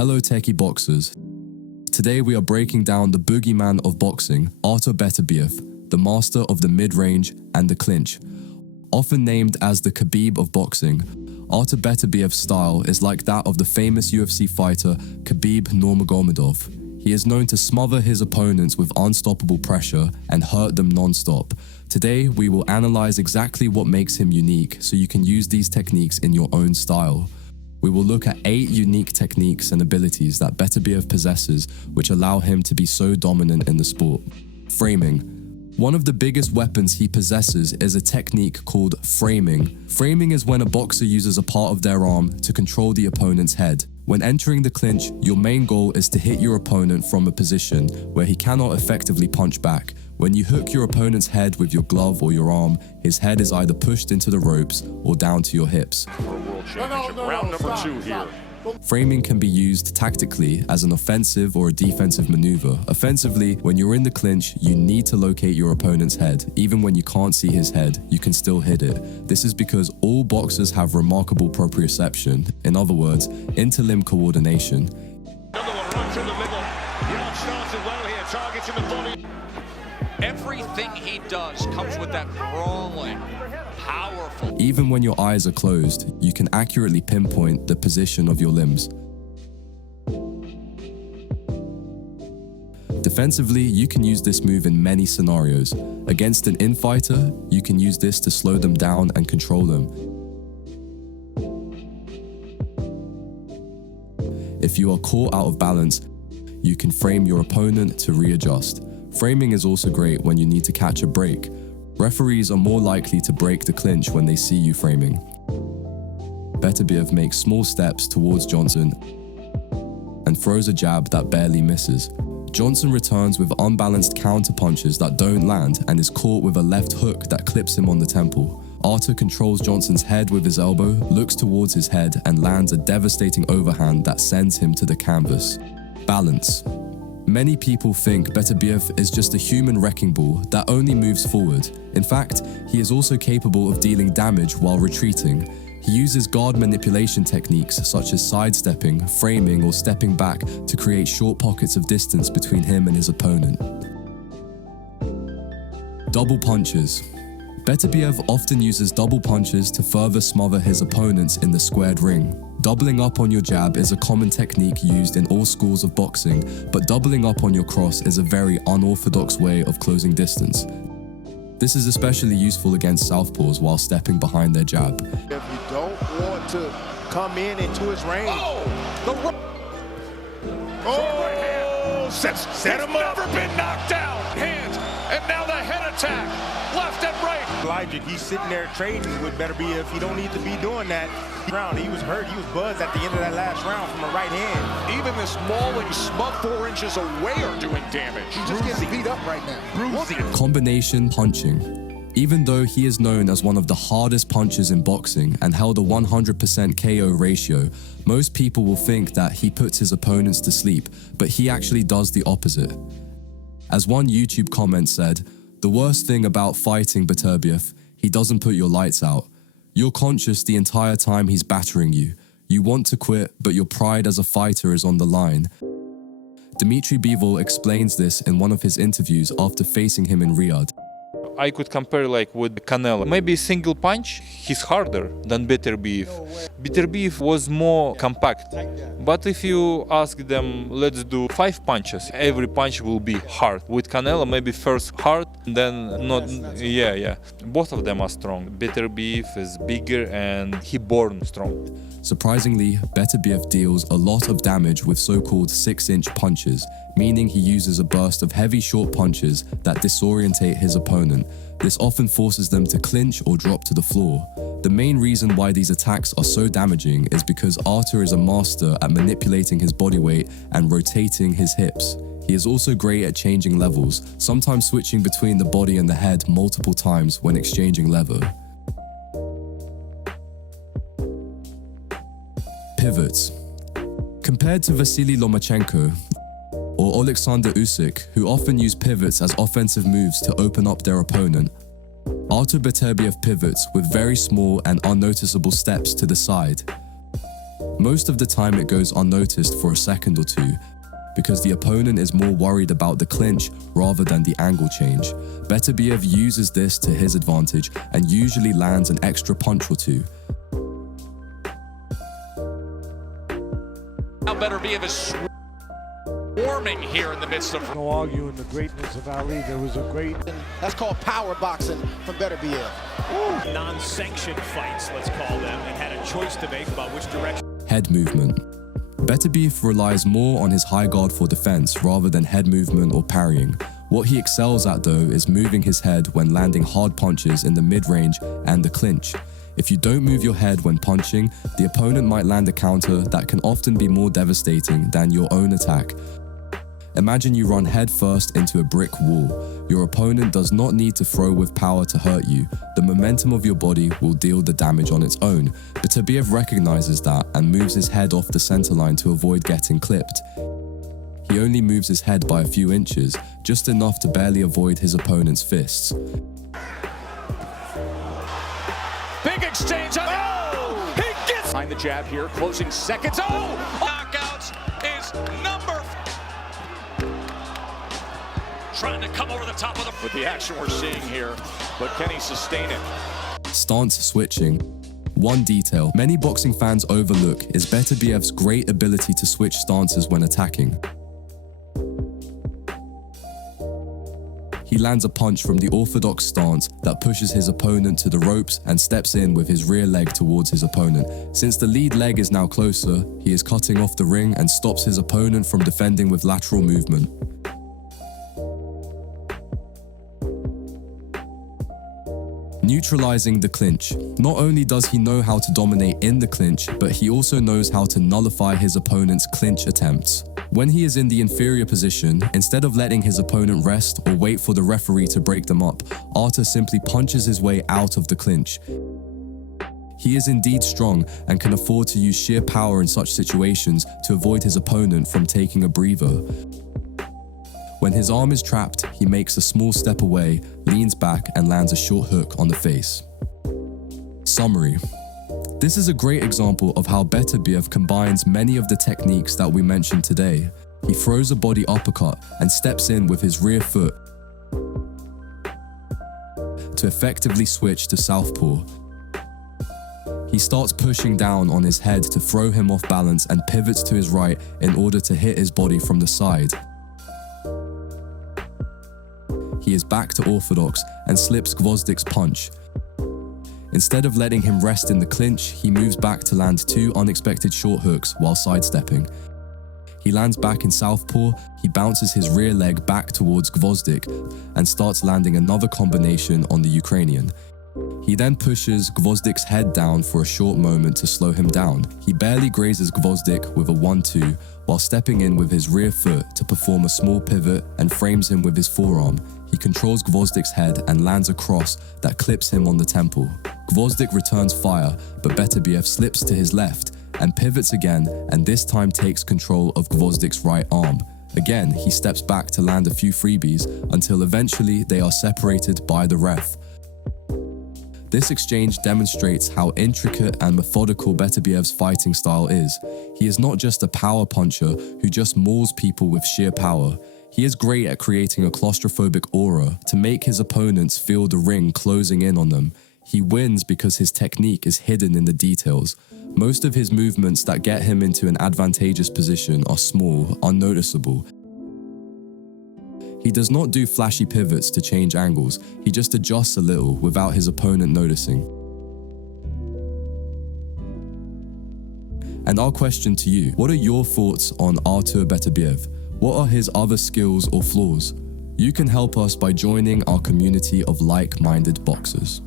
Hello TEKI boxers. Today we are breaking down the boogeyman of boxing, Artur Beterbiev, the master of the mid-range and the clinch. Often named as the Khabib of boxing, Artur Beterbiev's style is like that of the famous UFC fighter Khabib Nurmagomedov. He is known to smother his opponents with unstoppable pressure and hurt them non-stop. Today, we will analyze exactly what makes him unique so you can use these techniques in your own style. We will look at 8 unique techniques and abilities that Beterbiev possesses which allow him to be so dominant in the sport. Framing. One of the biggest weapons he possesses is a technique called framing. Framing is when a boxer uses a part of their arm to control the opponent's head. When entering the clinch, your main goal is to hit your opponent from a position where he cannot effectively punch back. When you hook your opponent's head with your glove or your arm, his head is either pushed into the ropes or down to your hips. Round number 2 here. Framing can be used tactically as an offensive or a defensive maneuver. Offensively, when you're in the clinch, you need to locate your opponent's head. Even when you can't see his head, you can still hit it. This is because all boxers have remarkable proprioception. In other words, interlimb coordination. Another one right through the middle. Riyadh started well here, targeting the body. Everything he does comes with that rolling, powerful. Even when your eyes are closed, you can accurately pinpoint the position of your limbs. Defensively, you can use this move in many scenarios. Against an infighter, you can use this to slow them down and control them. If you are caught out of balance, you can frame your opponent to readjust. Framing is also great when you need to catch a break. Referees are more likely to break the clinch when they see you framing. Beterbiev makes small steps towards Johnson and throws a jab that barely misses. Johnson returns with unbalanced counter punches that don't land and is caught with a left hook that clips him on the temple. Artur controls Johnson's head with his elbow, looks towards his head and lands a devastating overhand that sends him to the canvas. Balance. Many people think Beterbiev is just a human wrecking ball that only moves forward. In fact, he is also capable of dealing damage while retreating. He uses guard manipulation techniques such as sidestepping, framing, or stepping back to create short pockets of distance between him and his opponent. Double punches. Beterbiev often uses double punches to further smother his opponents in the squared ring. Doubling up on your jab is a common technique used in all schools of boxing, but doubling up on your cross is a very unorthodox way of closing distance. This is especially useful against southpaws while stepping behind their jab. If you don't want to come into his range. Set him up. Never been knocked down. Hands, and now the head attack. Left and right. Logic, he's sitting there trading with Beterbiev. He don't need to be doing that. He was hurt, he was buzzed at the end of that last round from a right hand. Even this mauling smug 4 inches away are doing damage. He's just getting beat up right now. Combination punching. Even though he is known as one of the hardest punchers in boxing and held a 100% KO ratio, most people will think that he puts his opponents to sleep, but he actually does the opposite. As one YouTube comment said, "The worst thing about fighting Beterbiev, he doesn't put your lights out. You're conscious the entire time he's battering you. You want to quit, but your pride as a fighter is on the line." Dmitry Bivol explains this in one of his interviews after facing him in Riyadh. I could compare like with Canelo. Maybe single punch, he's harder than Beterbiev. Beterbiev was more compact. But if you ask them, let's do 5 punches, every punch will be hard. With Canelo, maybe first hard, then not, yeah. Both of them are strong. Beterbiev is bigger and he born strong. Surprisingly, Beterbiev deals a lot of damage with so-called 6-inch punches, meaning he uses a burst of heavy short punches that disorientate his opponent. This often forces them to clinch or drop to the floor. The main reason why these attacks are so damaging is because Artur is a master at manipulating his body weight and rotating his hips. He is also great at changing levels, sometimes switching between the body and the head multiple times when exchanging lever. Pivots. Compared to Vasily Lomachenko or Alexander Usyk, who often use pivots as offensive moves to open up their opponent, Artur Beterbiev pivots with very small and unnoticeable steps to the side. Most of the time it goes unnoticed for a second or two, because the opponent is more worried about the clinch rather than the angle change. Beterbiev uses this to his advantage and usually lands an extra punch or two. Now Beterbiev is swarming here in the midst of... No arguing the greatness of Ali. There was a great... That's called power boxing from Beterbiev. Non-sanctioned fights, let's call them, and had a choice to make about which direction. Head movement. Beterbiev relies more on his high guard for defense rather than head movement or parrying. What he excels at though is moving his head when landing hard punches in the mid-range and the clinch. If you don't move your head when punching, the opponent might land a counter that can often be more devastating than your own attack. Imagine you run head first into a brick wall. Your opponent does not need to throw with power to hurt you. The momentum of your body will deal the damage on its own. Beterbiev recognizes that and moves his head off the center line to avoid getting clipped. He only moves his head by a few inches, just enough to barely avoid his opponent's fists. Big exchange. Oh! He gets behind the jab here, closing seconds. Oh! Knockouts is number... Trying to come over the top of the... With the action we're seeing here, but can he sustain it? Stance switching. One detail many boxing fans overlook is Beterbiev's great ability to switch stances when attacking. He lands a punch from the orthodox stance that pushes his opponent to the ropes and steps in with his rear leg towards his opponent. Since the lead leg is now closer, he is cutting off the ring and stops his opponent from defending with lateral movement. Neutralizing the clinch. Not only does he know how to dominate in the clinch, but he also knows how to nullify his opponent's clinch attempts. When he is in the inferior position, instead of letting his opponent rest or wait for the referee to break them up, Artur simply punches his way out of the clinch. He is indeed strong and can afford to use sheer power in such situations to avoid his opponent from taking a breather. When his arm is trapped, he makes a small step away, leans back and lands a short hook on the face. Summary. This is a great example of how Beterbiev combines many of the techniques that we mentioned today. He throws a body uppercut and steps in with his rear foot to effectively switch to southpaw. He starts pushing down on his head to throw him off balance and pivots to his right in order to hit his body from the side. He is back to orthodox and slips Gvozdik's punch. Instead of letting him rest in the clinch, he moves back to land two unexpected short hooks while sidestepping. He lands back in southpaw, he bounces his rear leg back towards Gvozdik and starts landing another combination on the Ukrainian. He then pushes Gvozdik's head down for a short moment to slow him down. He barely grazes Gvozdik with a 1-2 while stepping in with his rear foot to perform a small pivot and frames him with his forearm. He controls Gvozdik's head and lands a cross that clips him on the temple. Gvozdik returns fire, but Beterbiev slips to his left and pivots again, and this time takes control of Gvozdik's right arm. Again, he steps back to land a few freebies until eventually they are separated by the ref. This exchange demonstrates how intricate and methodical Beterbiev's fighting style is. He is not just a power puncher who just mauls people with sheer power. He is great at creating a claustrophobic aura to make his opponents feel the ring closing in on them. He wins because his technique is hidden in the details. Most of his movements that get him into an advantageous position are small, unnoticeable. He does not do flashy pivots to change angles, he just adjusts a little without his opponent noticing. And our question to you, what are your thoughts on Artur Beterbiev? What are his other skills or flaws? You can help us by joining our community of like-minded boxers.